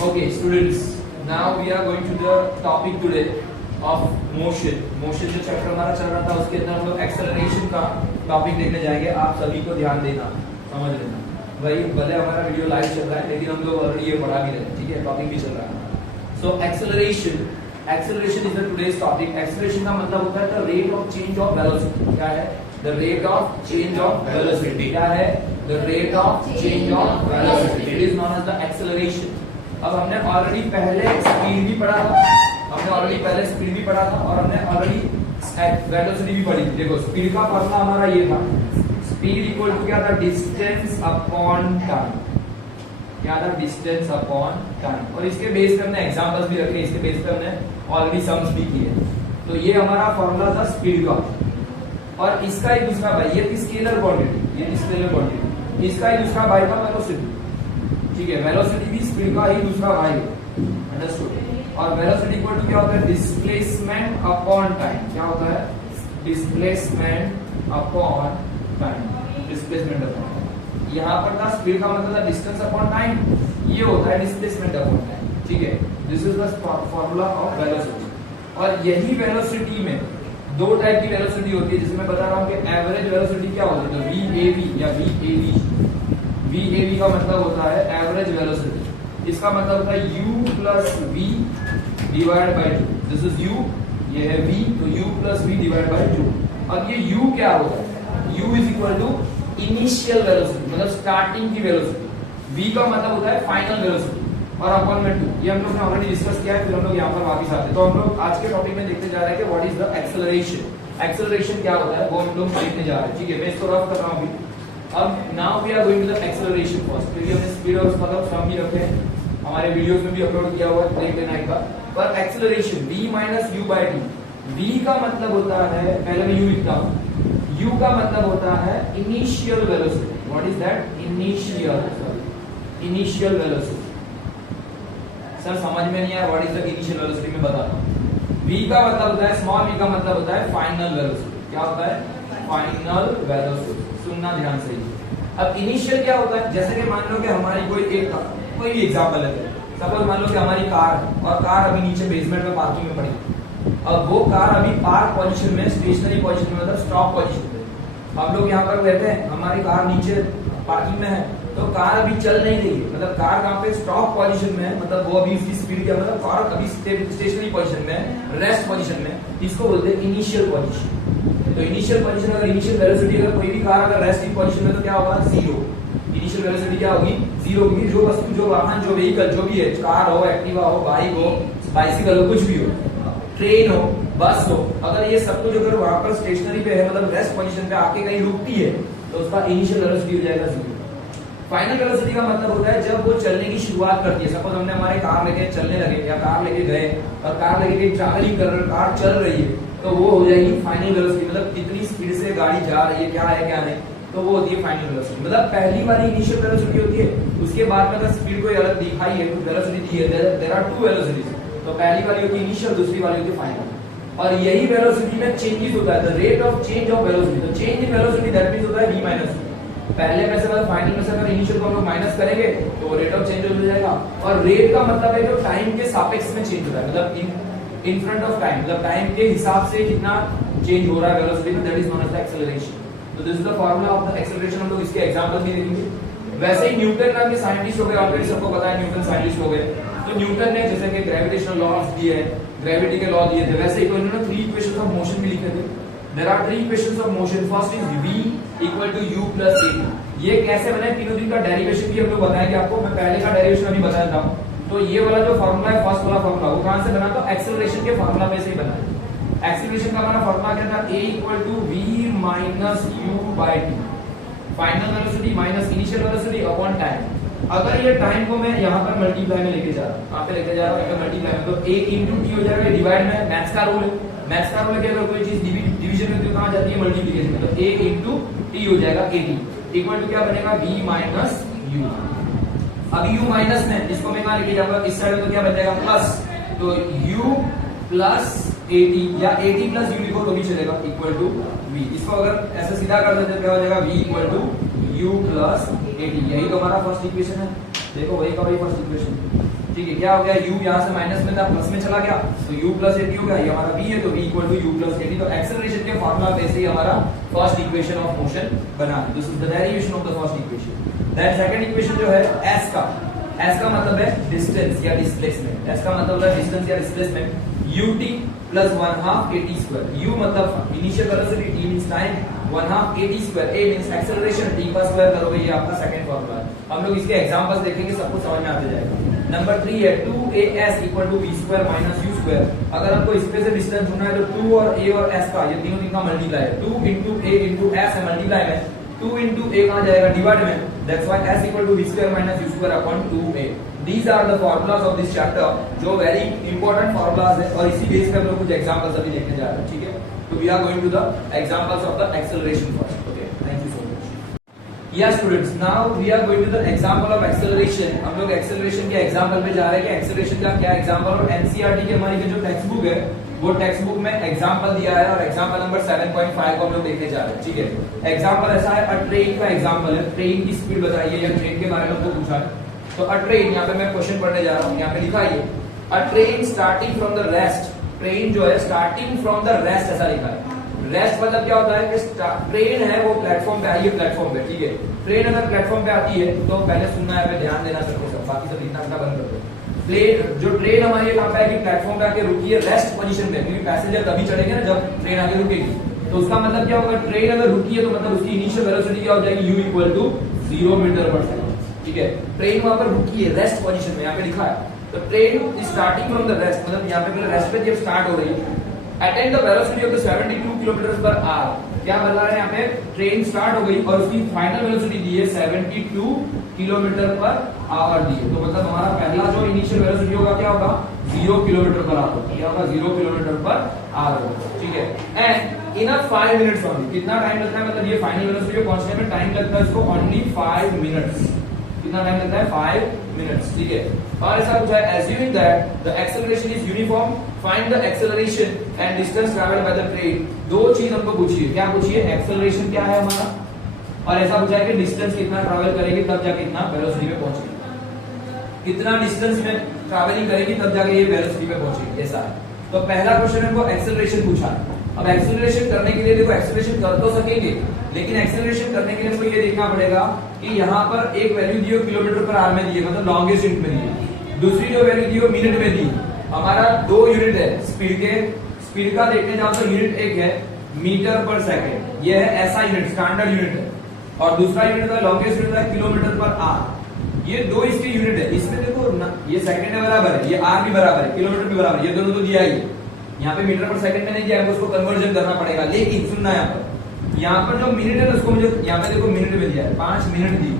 Okay, students. Now we are going to the topic today of motion. Motion जो chapter हमारा चल रहा था उसके अंदर हम लोग एक्सेलरेशन का टॉपिक देखने जाएंगे. आप सभी को ध्यान देना, समझ लेना. भाई भले हमारा वीडियो लाइव चल रहा है लेकिन हम लोग ऑलरेडी ये पढ़ा भी रहे हैं, ठीक है, टॉपिक भी चल रहा है. So acceleration is the today's topic. Acceleration का मतलब होता है the rate of change of velocity. क्या है? The rate of change of velocity. क्या है? The rate of change of velocity. It is known as the acceleration. अब हमने ऑलरेडी पहले स्पीड भी पढ़ा था, और हमने ऑलरेडी वेलोसिटी भी पढ़ी थी. देखो स्पीड का फॉर्मूला हमारा ये था, स्पीड इक्वल टू क्या था? Distance upon time. क्या था? Distance upon time. और इसके बेस पे हमने एग्जांपल्स भी रखे, इसके बेस पे हमने ऑलरेडी सम्स भी किए. तो ये हमारा फॉर्मूला था स्पीड का. और इसका एक दूसरा भाई, ये थी स्केलर क्वांटिटी, ये स्केलर क्वांटिटी. इसका एक दूसरा भाई था वेलोसिटी. ठीक है, वेलोसिटी भी स्पीड का ही दूसरा भाई है. अंडरस्टूड. और वेलोसिटी इक्वल टू क्या होता है? Displacement upon time. क्या होता है? Displacement upon time. Displacement upon. यहाँ पर था स्पीड का मतलब था डिस्टेंस अपॉन टाइम, ये होता है डिस्प्लेसमेंट अपॉन टाइम. ठीक है, this is the formula of velocity. और यही वेलोसिटी में दो टाइप की वेलोसिटी होती है, जिसमें मैं बता रहा हूँ कि एवरेज वेलोसिटी क्या होती है, तो VAV या VAV. VAV का मतलब होता है एवरेज वेलोसिटी. इसका मतलब होता है U plus V divide by 2. This is U, ये है V, तो U plus V divide by 2. अब ये U क्या होता है? U is equal to initial velocity, मतलब स्टार्टिंग की वेलोसिटी. V का मतलब होता है फाइनल वेलोसिटी, और अपॉन में 2. ये हम लोग ने ऑलरेडी डिस्कस किया है, फिर हम लोग यहाँ पर वापस आते हैं. तो हम लोग आज के टॉपिक में देखते जा रहे हैं कि what is the acceleration. Acceleration क्या होता है वो हम लोग देखने जा रहे हैं. ठीक है, मैं इसको रफ कर रहा हूँ अभी. अब now we are going to the acceleration first. क्योंकि हमने स्पीड और मतलब सम भी रखे हैं, हमारे वीडियोस में भी अपलोड किया हुआ है, देख लेना एक बार. पर acceleration V minus U by T. V का मतलब होता है, पहले मैं U लिखता हूँ. U का मतलब होता है initial velocity. What is that? Initial velocity. Sir समझ में नहीं आया what is the initial velocity, में बताता हूँ. V का मतलब होता है, स्मॉल v का मतलब होता है फाइनल वेलोसिटी. क्या होता है? Final velocity. सुनना ध्यान से. अब इनिशियल क्या होता है? जैसे कि मान लो कि हमारी कोई भी एग्जांपल है. सपोज मान लो कि हमारी कार है, और कार अभी नीचे बेसमेंट में पार्किंग में पड़ी. अब वो कार अभी पार्क पोजीशन में, स्टेशनरी पोजीशन में, मतलब स्टॉप पोजीशन में. हम लोग यहाँ पर रहते हैं, हमारी कार नीचे पार्किंग में है, तो कार अभी चल नहीं रही है, मतलब कार कहाँ पे? स्टॉप पोजीशन में है. मतलब वो अभी उसकी स्पीड क्या, मतलब कार अभी स्टेशनरी पोजीशन में, रेस्ट पोजीशन में. इसको बोलते हैं इनिशियल पोजीशन. तो इनिशियल पोजीशन, अगर इनिशियल वेलोसिटी, अगर कोई भी कार अगर रेस्टिंग पोजीशन में, तो क्या होगा? 0. इनिशियल वेलोसिटी क्या होगी? 0. क्योंकि जो वस्तु, जो वाहन, जो व्हीकल, जो भी है, कार हो, एक्टिवा हो, बाइक हो, बाइसिकल हो, कुछ भी हो, ट्रेन हो, बस हो, अगर ये सब कुछ अगर वहां पर स्टेशनरी पे है, मतलब रेस्ट पोजीशन पे आके कहीं रुकती है, तो उसका इनिशियल वेलोसिटी हो जाएगा 0. फाइनल वेलोसिटी का मतलब होता है जब वो चलने की शुरुआत करती है. सपोज हमने हमारे कार लेके चलने लगे, या कार लेके गए और कार लेके कहीं ट्रैवलिंग कर रहे, कार चल रही है, तो वो हो जाएगी फाइनल वेलोसिटी. मतलब कितनी स्पीड से गाड़ी जा रही है, क्या है क्या नहीं, तो वो होती है फाइनल वेलोसिटी. मतलब पहली वाली इनिशियल वेलोसिटी होती है, उसके बाद में अगर स्पीड कोई अलग दिखाई है, तो वेलोसिटी दी है, देयर आर 2 वेलोसिटीज. तो पहली वाली होती है इनिशियल, दूसरी वाली होती है फाइनल. और यही वेलोसिटी में चेंजेस होता है, the rate of change of velocity. तो change in velocity that means होता है V माइनस U. पहले में से मतलब फाइनल में से अगर इनिशियल को हम लोग माइनस करेंगे तो रेट ऑफ चेंज हो जाएगा. और रेट का मतलब है जो टाइम के सापेक्ष में चेंज होता है, मतलब इन फ्रंट ऑफ टाइम, मतलब टाइम के हिसाब से कितना चेंज हो रहा है वेलोसिटी में, that is known as the acceleration. तो this is the formula of the acceleration. हम लोग इसके एग्जांपल भी देखेंगे. वैसे ही न्यूटन नाम के साइंटिस्ट हो गए, ऑलरेडी सबको पता है न्यूटन साइंटिस्ट हो गए. तो न्यूटन ने जैसे कि ग्रेविटेशनल लॉज दिए हैं, ग्रेविटी के लॉ दिए थे, वैसे ही तो इन्होंने 3 इक्वेशंस ऑफ मोशन भी लिखे थे. There are 3 equations of motion. First is V equal to U plus AT. ये कैसे बना है, तीनों दिन का डेरिवेशन भी हम लोग बताएंगे आपको. मैं पहले का डेरिवेशन अभी बता देता हूँ. तो ये वाला जो फार्मूला है, फर्स्ट वाला फार्मूला, वो कहां से बना? तो एक्सेलरेशन के फार्मूला में से ही बना है. एक्सेलरेशन का हमारा फार्मूला क्या था? A equal to V minus U by T. Final velocity minus initial velocity upon time. अगर ये टाइम को मैं यहाँ पर मल्टीप्लाई में लेके जा रहा हूँ, यहाँ पे लेके जा रहा हूँ मल्टीप्लाई में, तो A इंटू T हो जाएगा. डिवाइड में मैथ्स का रूल है. मैथ्स का रूल है कि अगर कोई चीज डिवीजन में, तो कहां जाती है? मल्टीप्लिकेशन में. तो A इंटू T हो जाएगा AT इक्वल टू क्या बनेगा? V minus U. अब U माइनस में इसको मैं कहां लेके जाऊंगा? इस साइड में, तो क्या बन जाएगा? प्लस. तो U प्लस AT, या AT प्लस U लिखो तो भी चलेगा, इक्वल टू V. इसको अगर ऐसे सीधा कर देते तो क्या हो जाएगा? V equal to U plus AT. यही तो हमारा फर्स्ट इक्वेशन है. देखो वही का वही फर्स्ट इक्वेशन. ठीक है, क्या हो गया, u यहाँ से माइनस में था प्लस में चला गया तो u प्लस 80 हो गया, ये हमारा v है तो v equal to u plus 80। तो एक्सेलरेशन के फार्मूला पे से ही हमारा फर्स्ट इक्वेशन ऑफ मोशन बना। This is the derivation of the first equation. Then second equation जो है s का मतलब है डिस्टेंस या डिस्प्लेसमेंट। s का मतलब है डिस्टेंस या displacement. ut plus 1/2 at square. u मतलब initial velocity, t means time, 1/2 at square, a means acceleration, t का स्क्वायर करोगे, ये आपका सेकंड फार्मूला है। हम लोग इसके एग्जांपल्स देखेंगे, सब कुछ समझ में आते जाएगा। नंबर 3 है 2as equal to v square minus u square. अगर हमको इसमें से डिस्टेंस ढूंढना है तो 2 और a और s का, ये तीनों का मल्टीप्लाई है। 2 into a into s है मल्टीप्लाई में, 2 into a कहां जाएगा, डिवाइड में। That's why s equal to v square minus u square upon 2a। These are the formulas of this chapter, जो very important formulas है और इसी बेस पे हम लोग कुछ एग्जांपल्स अभी देखने जा रहे हैं, ठीक है। तो we are going to the examples of the acceleration first. Okay, thank you so much. Yes students, now we are going to the example of acceleration. हम लोग acceleration के एग्जांपल पे जा रहे हैं कि acceleration का क्या एग्जांपल, और एनसीईआरटी की हमारी जो टेक्स्ट बुक है वो टेक्स्ट बुक में एग्जांपल दिया है और एग्जांपल नंबर 7.5 को हम लोग देखने जा रहे हैं, ठीक है। एग्जांपल ऐसा है, अ ट्रेन का एग्जांपल है। ट्रेन की स्पीड बताइए या ट्रेन के बारे में हमको पूछा है तो अ ट्रेन, यहाँ पे मैं क्वेश्चन पढ़ने जा रहा हूँ, यहाँ पे लिखा है अ train starting from the rest. Train जो है स्टार्टिंग फ्रॉम द रेस्ट, ऐसा लिखा है। रेस्ट मतलब क्या होता है कि ट्रेन है वो प्लेटफॉर्म पे आई है, प्लेटफॉर्म पे, ठीक है। ट्रेन अगर प्लेटफॉर्म पे आती है तो पहले सुनना है, पे ध्यान देना सबको, सब बाकी सब इतना बंद कर दो। प्लेन जो ट्रेन हमारी कहां पे है कि प्लेटफॉर्म पे आके रुकी है रेस्ट पोजीशन पे, क्योंकि पैसेंजर तभी चढ़ेंगे ना जब ट्रेन आके रुकेगी। तो उसका मतलब क्या होगा, ट्रेन अगर रुकी है तो मतलब उसकी इनिशियल वेलोसिटी क्या हो जाएगी, u equal to 0 metre per second, ठीक है। ट्रेन वहां पर रुकी है रेस्ट पोजीशन में, यहाँ पे लिखा है। तो train starting from the rest, मतलब यहाँ पे पहले रेस्ट पे जब स्टार्ट हो रही है, attend the velocity of the 72 kilometre per hour. क्या बता रहा है यहाँ पे, ट्रेन स्टार्ट हो गई और उसकी फाइनल वेलोसिटी दी है 72 किलोमीटर पर आवर दी है। तो मतलब हमारा पहला जो इनिशियल वेलोसिटी होगा क्या होगा, 0 किलोमीटर पर आवर, क्या होगा 0 किलोमीटर पर आवर होगा, ठीक है। एंड इन 5 मिनट्स ओनली, कितना टाइम लगता है, मतलब ये फाइनल वेलोसिटी पे पहुंचने में टाइम लगता है इसको ओनली 5 मिनट्स। कितना टाइम लगता है, 5 मिनट्स, ठीक है। और ऐसा पूछा है, assuming that the acceleration is uniform, find the acceleration and distance traveled by the train। दो चीज हमको पूछी है, क्या पूछी है, एक्सेलरेशन क्या है हमारा, और ऐसा पूछा है कि डिस्टेंस कितना ट्रैवल करेगी तब जाके कितना वेलोसिटी पे पहुंचेगी, कितना डिस्टेंस में ट्रैवलिंग करेगी तब जाके ये वेलोसिटी पे पहुंचेगी, ऐसा है। तो पहला क्वेश्चन हमको एक्सेलरेशन पूछा है। अब एक्सेलरेशन करने के लिए देखो, एक्सेलरेशन कर तो सकेंगे लेकिन एक्सेलरेशन करने के लिए हमको ये देखना पड़ेगा कि यहाँ पर एक वैल्यू दी हो किलोमीटर पर आवर में दी है, मतलब लॉन्गेस्ट यूनिट में दी है। दूसरी जो वैल्यू दी हो मिनट में दी। हमारा 2 यूनिट है स्पीड के, स्पीड का देखने जाओ तो यूनिट एक है मीटर पर सेकंड, ये है ऐसा यूनिट, स्टैंडर्ड यूनिट है। और दूसरा यूनिट है लॉन्गेस्ट यूनिट है किलोमीटर पर आवर। ये दो इसके यूनिट है। इसमें देखो ना, ये सेकंड है बराबर है, ये आर भी बराबर है, किलोमीटर भी बराबर है, ये दोनों तो दिया ही। यहाँ पे मीटर पर सेकंड में नहीं दिया है, उसको कन्वर्जन करना पड़ेगा। लेकिन सुनना यहाँ पर जो मिनट है ना उसको मुझे यहाँ पे देखो मिनट में दिया है, 5 मिनट दी।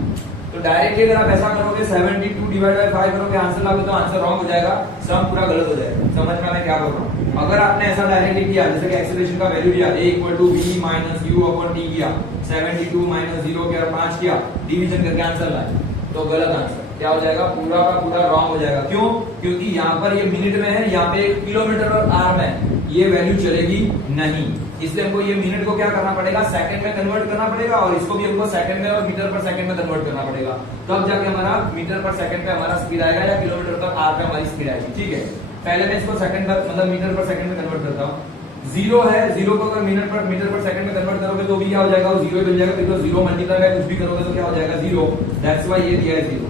तो डायरेक्टली अगर आप ऐसा करोगे 72 डिवाइड बाय 5 करोगे आंसर लाओगे तो आंसर रॉन्ग हो जाएगा, सम पूरा गलत हो जाएगा। समझ में मैं क्या बोल रहा हूँ? अगर आपने ऐसा डायरेक्टली किया, जैसे कि एक्सेलरेशन का वैल्यू दिया a equal to v minus u upon t किया, 72 माइनस 0 किया 5 किया, डिवीजन करके आंसर लाए, तो गलत आंसर क्या हो जाएगा, पूरा का पूरा रॉन्ग हो जाएगा। क्यों? क्योंकि यहाँ पर ये मिनट में है, यहाँ पे किलोमीटर और आर में ये वैल्यू चलेगी नहीं। इसलिए हमको ये मिनट को क्या करना पड़ेगा, सेकंड में कन्वर्ट करना पड़ेगा, और इसको भी हमको सेकंड में और मीटर पर सेकंड में कन्वर्ट करना पड़ेगा। तब जाके हमारा मीटर पर सेकंड पे हमारा स्पीड आएगा या किलोमीटर पर आर पे हमारी स्पीड आएगी। ठीक है, पहले मैं इसको सेकंड पर मतलब मीटर पर सेकंड में कन्वर्ट करता हूँ। 0 है, 0 को अगर मीटर पर सेकंड में कन्वर्ट करोगे तो भी क्या हो जाएगा, वो 0 बन जाएगा। फिर 0 मल्टीप्लाई में कुछ भी करोगे तो क्या हो जाएगा 0। दैट्स व्हाई ये दिया है 0।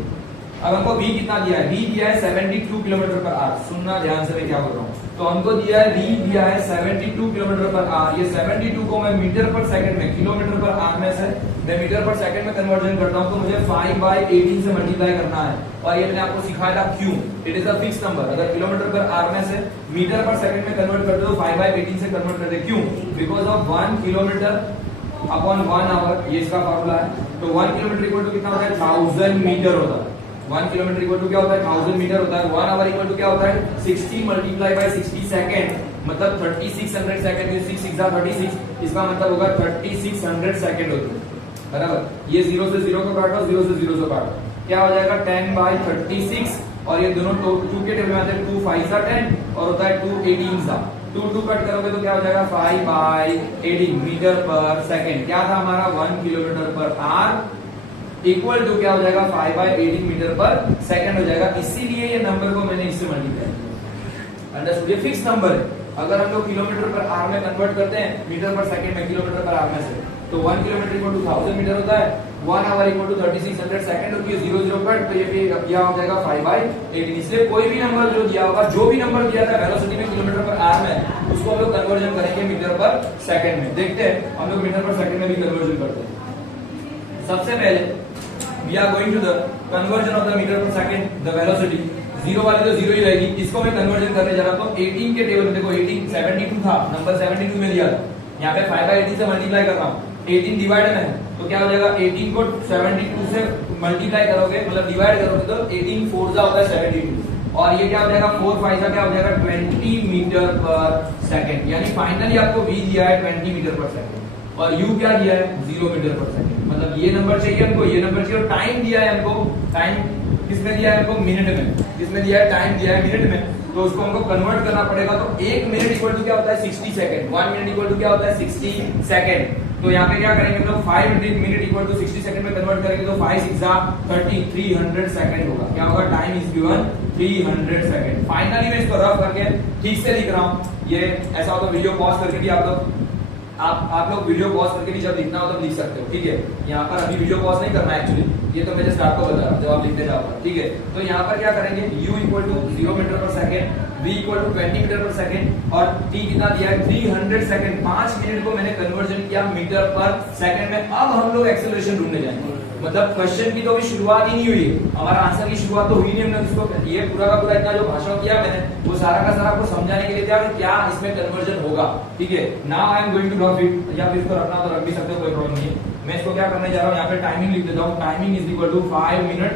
अब हमको v कितना दिया है, v दिया है 72 किलोमीटर पर आवर। सुनना ध्यान से मैं क्या बोल रहा हूँ। तो हमको दिया है v दिया है 72 किलोमीटर पर आवर। ये 72 को मैं मीटर पर सेकंड में, किलोमीटर पर आवर में से मैं मीटर पर सेकंड में कन्वर्जन करता हूँ, तो मुझे 5/18 से मल्टीप्लाई करना है। और ये मैंने आपको सिखाया था क्यों, it is a fix number. अगर किलोमीटर पर आवर में से मीटर पर सेकंड में कन्वर्ट करते हो तो 5/18 से कन्वर्ट करते। क्यों? Because of 1 kilometre upon 1 hour, ये इसका फॉर्मूला है। तो 1 किलोमीटर इक्वल टू कितना होता है, 1000 मीटर होता है। 1 किलोमीटर इक्वल टू क्या होता है, 1000 मीटर होता है। 1 आवर इक्वल टू क्या होता है, 60 मल्टीप्लाई बाय 60 सेकंड, मतलब 3600 सेकंड। 6 6 36, इसका मतलब होगा 3600 सेकंड होते हैं, बराबर। ये 0 से 0 को काटो, 0 से 0 को काटो, क्या हो जाएगा 10/36। और ये दोनों 2 के टेबल में आते हैं, 2 5 10 और होता है 2 18 2 कट करोगे तो क्या हो जाएगा 5/18 मीटर पर सेकंड। क्या था हमारा 1 kilometre per hour equal to क्या हो जाएगा 5/18 मीटर पर सेकंड हो जाएगा। इसीलिए ये नंबर को मैंने इससे मल्टीप्लाई किया। अंडरस्टूड? ये फिक्स नंबर है। अगर हम लोग किलोमीटर पर आवर में कन्वर्ट करते हैं मीटर पर सेकंड में किलोमीटर पर आवर में से, तो 1 किलोमीटर इक्वल टू 1000 मीटर होता है, 1 आवर इक्वल टू 3600 सेकंड होती है। 0 कट, तो ये क्या हो जाएगा 5/18। इसलिए कोई भी नंबर जो दिया होगा, जो भी नंबर दिया था वेलोसिटी में किलोमीटर पर आवर में, उसको हम लोग कन्वर्जन करेंगे मीटर पर सेकंड में। देखते हैं हम लोग मीटर पर सेकंड में भी कन्वर्जन करते हैं। सबसे पहले we are going to the conversion of the meter per second, the velocity। Zero वाली तो जीरो ही रहेगी, इसको मैं कन्वर्जन करने जा रहा हूं। तो 18 के टेबल में देखो 18 72 था, नंबर 72 में दिया था, यहाँ पे 5/18 से मल्टीप्लाई कर रहा हूँ। 18 डिवाइड में है तो क्या हो जाएगा, 18 को 72 से मल्टीप्लाई करोगे, मतलब डिवाइड करोगे तो 18 4 होता है 72, और ये क्या हो जाएगा 4 5 क्या हो जाएगा 20 मीटर पर सेकंड। यानी फाइनली आपको v दिया है 20 मीटर पर सेकंड, और u क्या दिया है 0 मीटर पर सेकंड। मतलब ये नंबर चाहिए हमको, ये नंबर चाहिए, और टाइम दिया है हमको। टाइम किसमें दिया है हमको, मिनट में। किसमें दिया है, टाइम दिया है मिनट में, तो उसको हमको कन्वर्ट करना पड़ेगा। तो 1 मिनट इक्वल टू क्या होता है 60 सेकंड, 1 मिनट इक्वल टू क्या होता है 60 सेकंड। तो यहाँ पे क्या करेंगे हम लोग 5 मिनट इक्वल टू 60 सेकंड में कन्वर्ट करेंगे तो 5 6 30 300 सेकंड होगा। क्या होगा, time is given 300 second. Finally मैं इसको रफ करके ठीक से लिख रहा हूँ। ये ऐसा हो तो वीडियो पॉज करके भी आप लोग वीडियो पॉज करके भी जब लिखना हो तब लिख सकते हो, ठीक है। यहाँ पर अभी वीडियो पॉज नहीं करना है एक्चुअली, ये तो मैं जस्ट आपको बता रहा हूँ जब आप लिखते जाओगे, ठीक है। तो यहाँ पर क्या करेंगे, u equal to 0 metre per second, v equal to 20 metre per second, और t कितना दिया है 300 सेकंड। 5 मिनट को मैंने कन्वर्जन किया मीटर पर सेकंड में। अब हम लोग एक्सेलरेशन ढूंढने जाएंगे। मतलब क्वेश्चन की तो अभी शुरुआत ही नहीं हुई है, हमारा आंसर की शुरुआत तो हुई नहीं। हमने इसको ये पूरा का पूरा इतना जो भाषण किया मैंने, वो सारा का सारा आपको समझाने के लिए दिया कि क्या इसमें कन्वर्जन होगा, ठीक है। Now I am going to rough it, या फिर इसको रखना तो रख भी सकते हो, कोई प्रॉब्लम नहीं है। मैं इसको क्या करने जा रहा हूँ, यहाँ पे टाइमिंग लिख देता हूँ। Timing is equal to 5 minute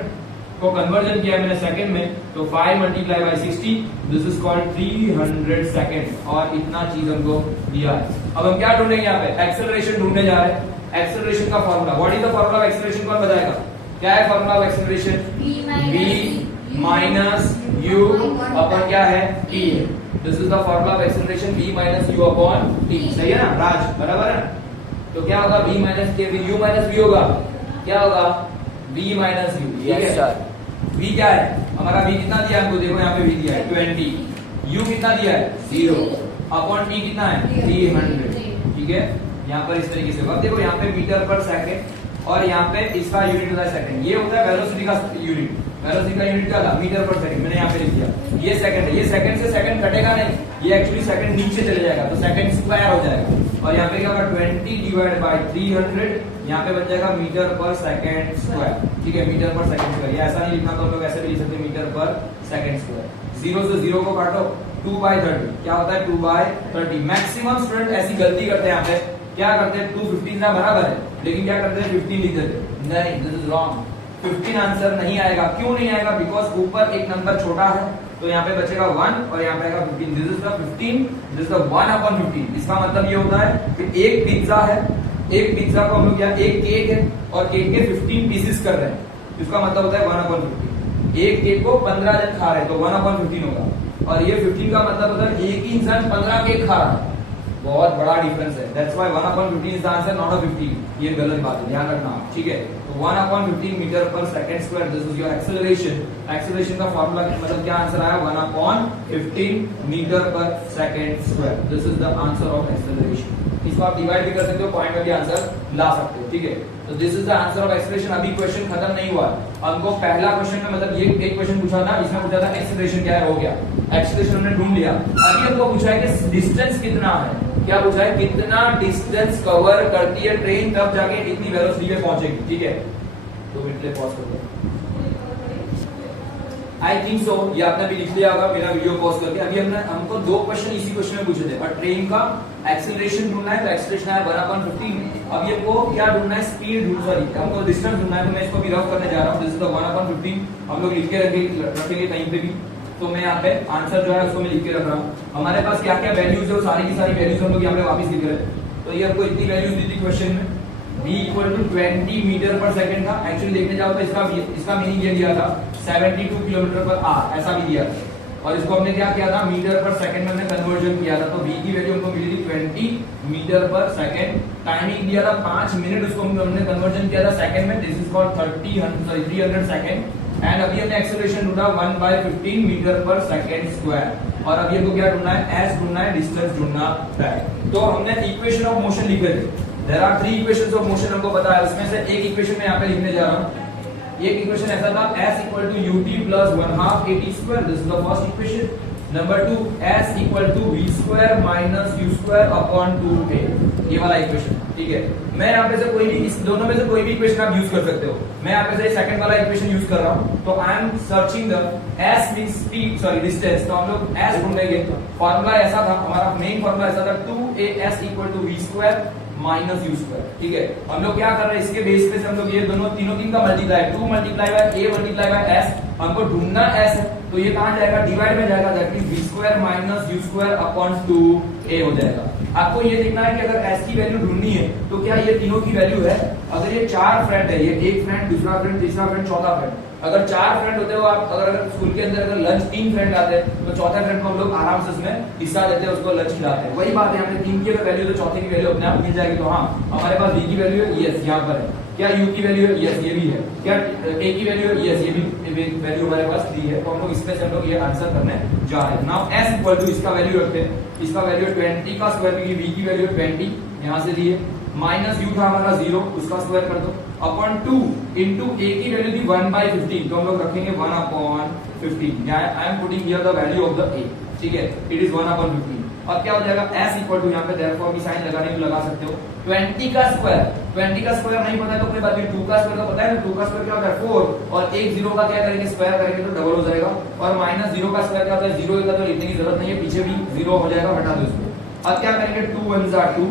को कन्वर्जन किया मैंने सेकंड में, तो 5 multiply by 60, this is called 300 second, और इतना चीज हमको दिया है। अब हम क्या ढूंढेंगे, यहाँ पे एक्सेलरेशन ढूंढने जा रहे हैं। एक्सेलरेशन का formula, what is the formula of acceleration, कौन बताएगा? क्या है formula of acceleration? v minus u upon क्या है t है। This is the formula of acceleration, v minus u upon t। सही है ना राज, बराबर है। तो क्या होगा, v minus k, u minus v होगा, क्या होगा v minus u। Yes sir. v क्या है हमारा, v कितना दिया हमको, देखो यहाँ पे v दिया है 20, u कितना दिया है 0, अपॉन t कितना है 300, ठीक है। यहाँ पर इस तरीके से, अब देखो यहाँ पे मीटर पर सेकंड, और यहाँ पे इसका यूनिट होता है सेकंड। ये होता है वेलोसिटी का यूनिट, वेलोसिटी का यूनिट क्या था मीटर पर सेकंड, मैंने यहाँ पे लिख दिया। ये सेकंड है, ये सेकंड से सेकंड कटेगा नहीं, ये एक्चुअली सेकंड नीचे चले जाएगा, तो सेकंड स्क्वायर हो जाएगा। और यहाँ पे क्या होगा 20 डिवाइड बाय 300, यहाँ पे बन जाएगा मीटर पर सेकंड स्क्वायर, ठीक है। मीटर पर सेकंड स्क्वायर, ऐसा नहीं लिखना तो हम लोग ऐसे भी लिख सकते हैं, मीटर पर सेकंड स्क्वायर। 0 से 0 को काटो, 2/30 क्या होता है 2/30। मैक्सिमम स्टूडेंट ऐसी गलती करते हैं, यहाँ पे क्या करते हैं 215 ना बराबर है, लेकिन क्या करते हैं 15 लिख देते हैं। नहीं, दिस इज रॉन्ग। 15 आंसर नहीं आएगा। क्यों नहीं आएगा, बिकॉज ऊपर एक नंबर छोटा है, तो यहाँ पे बचेगा 1 और यहाँ पे आएगा 15। This is the 15, this is the 1/15। इसका मतलब ये होता है कि एक पिज्जा है, एक पिज्जा को हम लोग क्या, एक केक है और केक के 15 पीसेस कर रहे हैं, इसका मतलब होता है 1/15। एक केक को 15 जन खा रहे हैं तो 1/15 होगा, और ये 15 का मतलब होता है एक ही इंसान 15 केक खा रहा है। बहुत बड़ा डिफरेंस है, that's why 1/15 is the answer, not 15। ये गलत बात है, ध्यान रखना, ठीक है। तो 1/15 metre per second square, this is your acceleration. Acceleration का फार्मूला मतलब क्या आंसर आया 1/15 metre per second square, this is the answer of acceleration. इसको आप डिवाइड भी कर सकते हो, पॉइंट में भी आंसर ला सकते हो, ठीक है। तो this is the answer of acceleration. अभी क्वेश्चन खत्म नहीं हुआ, हमको पहला क्वेश्चन में मतलब ये एक क्वेश्चन पूछा था, इसमें पूछा था एक्सेलरेशन क्या है, हो गया एक्सेलरेशन हमने ढूंढ लिया। अभी हमको पूछा है कि डिस्टेंस कितना है, क्या पूछा है कितना डिस्टेंस कवर करती है ट्रेन, तब जाके इतनी वेलोसिटी पे पहुंचेगी, ठीक है। 2 मिनट के लिए पॉज कर दो। आई थिंक सो ये आपने भी लिख लिया होगा मेरा वीडियो पॉज करके। अभी हमको 2 क्वेश्चन इसी क्वेश्चन में पूछे थे, और ट्रेन का एक्सेलरेशन ढूंढना है, तो एक्सेलरेशन है 1/15। अब ये को क्या ढूंढना है, स्पीड सॉरी हमको डिस्टेंस ढूंढना है, तो मैं इसको भी रफ करने जा रहा हूँ। दिस इज द 1/15, हम लोग लिख के रखेंगे कहीं पे भी, तो मैं यहाँ पे आंसर जो है उसको मैं लिख के रख रहा हूँ। हमारे पास क्या क्या वैल्यूज है, वो सारी की सारी वैल्यूज हम लोग यहाँ पे वापस लिख रहे हैं। तो ये हमको इतनी वैल्यूज दी थी क्वेश्चन में, v equal to 20 metre per second था। एक्चुअली देखने जाओ तो इसका मीनिंग ये दिया था 72 किलोमीटर पर आवर, ऐसा भी दिया था। और इसको हमने क्या किया था, मीटर पर सेकंड में हमने कन्वर्जन किया था, तो v की वैल्यू हमको मिली थी 20 मीटर पर सेकंड। टाइमिंग दिया था 5 मिनट, उसको हमने कन्वर्जन किया था सेकंड में, this is called 300 second. And अभी हमने एक्सेलरेशन ढूंढा 1/15 मीटर पर सेकंड स्क्वायर। और अभी हमको क्या ढूंढना है, s ढूंढना है, डिस्टेंस ढूंढना है। तो हमने इक्वेशन ऑफ मोशन लिखे थे, there are 3 equations of motion हमको पता है, उसमें से एक इक्वेशन मैं यहाँ पे लिखने जा रहा हूँ। एक इक्वेशन ऐसा था, s equal to ut plus 1/2 at square, this is the first equation. Number 2, s equal to v square minus u square upon 2a, ये वाला इक्वेशन, ठीक है। मैं यहाँ पे से कोई भी, इस दोनों में से कोई भी इक्वेशन आप यूज कर सकते हो। मैं यहाँ पे से सेकंड वाला इक्वेशन यूज कर रहा हूँ, तो I am searching the s means speed, sorry distance, तो हम लोग s ढूंढेंगे। फार्मूला ऐसा था, हमारा मेन फार्मूला ऐसा था 2as equal to v square minus u square, ठीक है। हम लोग क्या कर रहे हैं, इसके बेस पे से हम लोग ये दोनों तीनों तीन का multiply, 2 multiply bye a multiply by s, हमको ढूंढना s है, तो ये कहां जाएगा, डिवाइड में जाएगा, that means v square minus u square upon 2a हो जाएगा। आपको ये देखना है कि अगर s की वैल्यू ढूंढनी है तो क्या ये तीनों की वैल्यू है। अगर ये 4 फ्रेंड है, ये एक फ्रेंड, दूसरा फ्रेंड, तीसरा फ्रेंड, चौथा फ्रेंड, अगर 4 फ्रेंड होते हो आप, अगर स्कूल के अंदर अगर लंच 3 फ्रेंड आते हैं तो चौथे फ्रेंड को हम लोग आराम से उसमें हिस्सा देते हैं, उसको लंच खिलाते हैं। वही बात है, यहाँ पे 3 की अगर वैल्यू तो चौथे की वैल्यू अपने आप मिल जाएगी। तो हाँ, हमारे पास v की वैल्यू है, यस यहाँ पर है। क्या u की वैल्यू है, यस ये भी है। क्या a की वैल्यू है, यस ये भी वैल्यू हमारे पास 3 है। तो हम लोग इसमें से हम लोग ये आंसर करने जा रहे हैं। नाउ s इक्वल टू, इसका वैल्यू रखते हैं, इसका वैल्यू 20 का स्क्वायर, क्योंकि v की वैल्यू 20 यहाँ से दी है, माइनस u था हमारा 0, उसका स्क्वायर कर दो, अपॉन 2 इंटू a की वैल्यू थी 1/15, तो हम लोग रखेंगे 1/15। I am putting here the value of the a, ठीक है, इट इज 1/15। अब क्या हो जाएगा, s इक्वल टू, यहाँ पे देयरफॉर की साइन लगाने को लगा सकते हो, 20 का स्क्वायर, 20 का स्क्वायर नहीं पता है तो कोई बात नहीं, 2 का स्क्वायर तो पता है ना, 2 का स्क्वायर क्या होता है 4, और एक 0 का क्या करेंगे, स्क्वायर करेंगे तो डबल हो जाएगा, और माइनस 0 का स्क्वायर क्या होता है, 0 का तो लिखने की जरूरत नहीं है, पीछे भी 0 हो जाएगा, हटा दो इसको। अब क्या करेंगे, 2 1 जा 2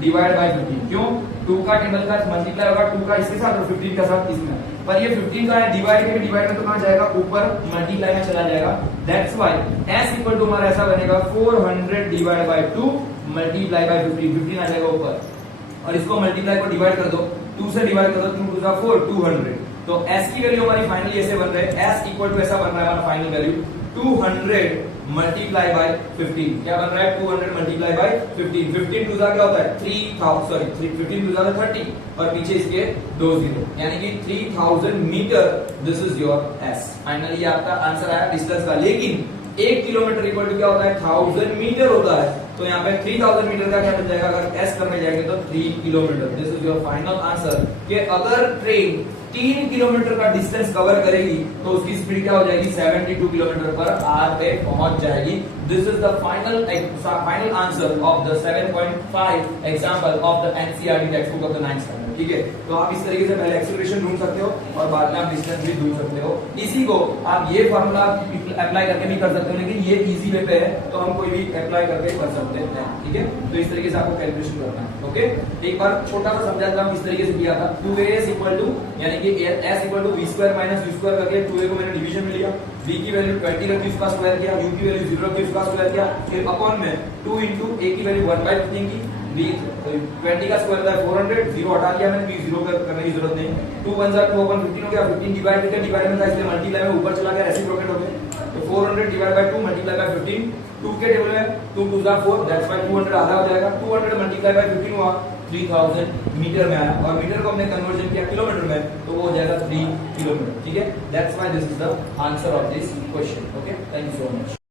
डिवाइड बाय 15, क्यों, 2 का टेबल का मल्टीप्लाई होगा 2 का इसके साथ और 15 का साथ इसमें, पर ये 15 का है, डिवाइड में डिवाइड में तो कहां जाएगा, ऊपर मल्टीप्लाई में चला जाएगा। That's why s equal to हमारा ऐसा बनेगा 400 डिवाइड बाय 2 मल्टीप्लाई बाय 15, 15 आ जाएगा ऊपर, और इसको मल्टीप्लाई को डिवाइड कर दो, 2 से डिवाइड कर दो, 2 2 4 200। तो s की वैल्यू हमारी फाइनली ऐसे बन रहा है, s इक्वल टू ऐसा बन रहा है हमारा फाइनल वैल्यू 200 मल्टीप्लाई बाय 15, क्या बन रहा है, 200 मल्टीप्लाई बाय 15, 15 टू जा क्या होता है 3000, सॉरी 15 टू जा 30, और पीछे इसके 2 0, यानी कि 3000 मीटर, this is your s। Finally आपका आंसर आया डिस्टेंस का। लेकिन 1 किलोमीटर इक्वल टू क्या होता है, 1000 मीटर होता है, तो यहाँ पे 3000 मीटर का क्या बन जाएगा, अगर s करने जाएंगे तो 3 kilometre. This is your final answer, कि अगर ट्रेन 3 किलोमीटर का डिस्टेंस कवर करेगी तो उसकी स्पीड क्या हो जाएगी, 72 किलोमीटर पर आवर पे पहुंच जाएगी। This is the final answer of the 7.5 example of the NCERT text book of the 9th standard, ठीक है। तो आप इस तरीके से पहले एक्सेलरेशन ढूंढ सकते हो और बाद में आप डिस्टेंस भी ढूंढ सकते हो। इसी को आप ये फार्मूला अप्लाई करके भी कर सकते हो, लेकिन ये इजी वे पे है तो हम कोई भी अप्लाई करके कर सकते हैं, ठीक है। तो इस तरीके से आपको कैलकुलेशन करना है, ओके। एक बार छोटा सा समझा था, इस तरीके से किया था, 2as इक्वल टू, यानी कि s equal to v square minus u square करके 2a को मैंने डिवीजन में लिया, v की वैल्यू 20 रखी, उसका स्क्वायर किया, u की वैल्यू 0 रखी, उसका स्क्वायर किया, फिर अपॉन में 2 इंटू a की वैल्यू 1/15 की, v 20 का स्क्वायर था 400, 0 हटा दिया मैंने, v 0 करने की जरूरत नहीं, 2 1 जा 2 अपॉन 15 हो गया, 15 डिवाइड करके डिवाइड में था इसलिए मल्टीप्लाई में ऊपर चला गया, रेसिप्रोकेट हो गया, तो 400 डिवाइड बाय 2 मल्टीप्लाई बाय 15, 2 के टेबल में 2 2 जा 4, दैट्स व्हाई 200 आधा हो जाएगा, 200 मल्टीप्लाई बाय 15 हुआ 3000 मीटर में आया, और मीटर को हमने कन्वर्जन किया किलोमीटर में तो वो हो जाएगा 3 किलोमीटर, ठीक है। That's why this is the answer of this question, okay. Thank you so much.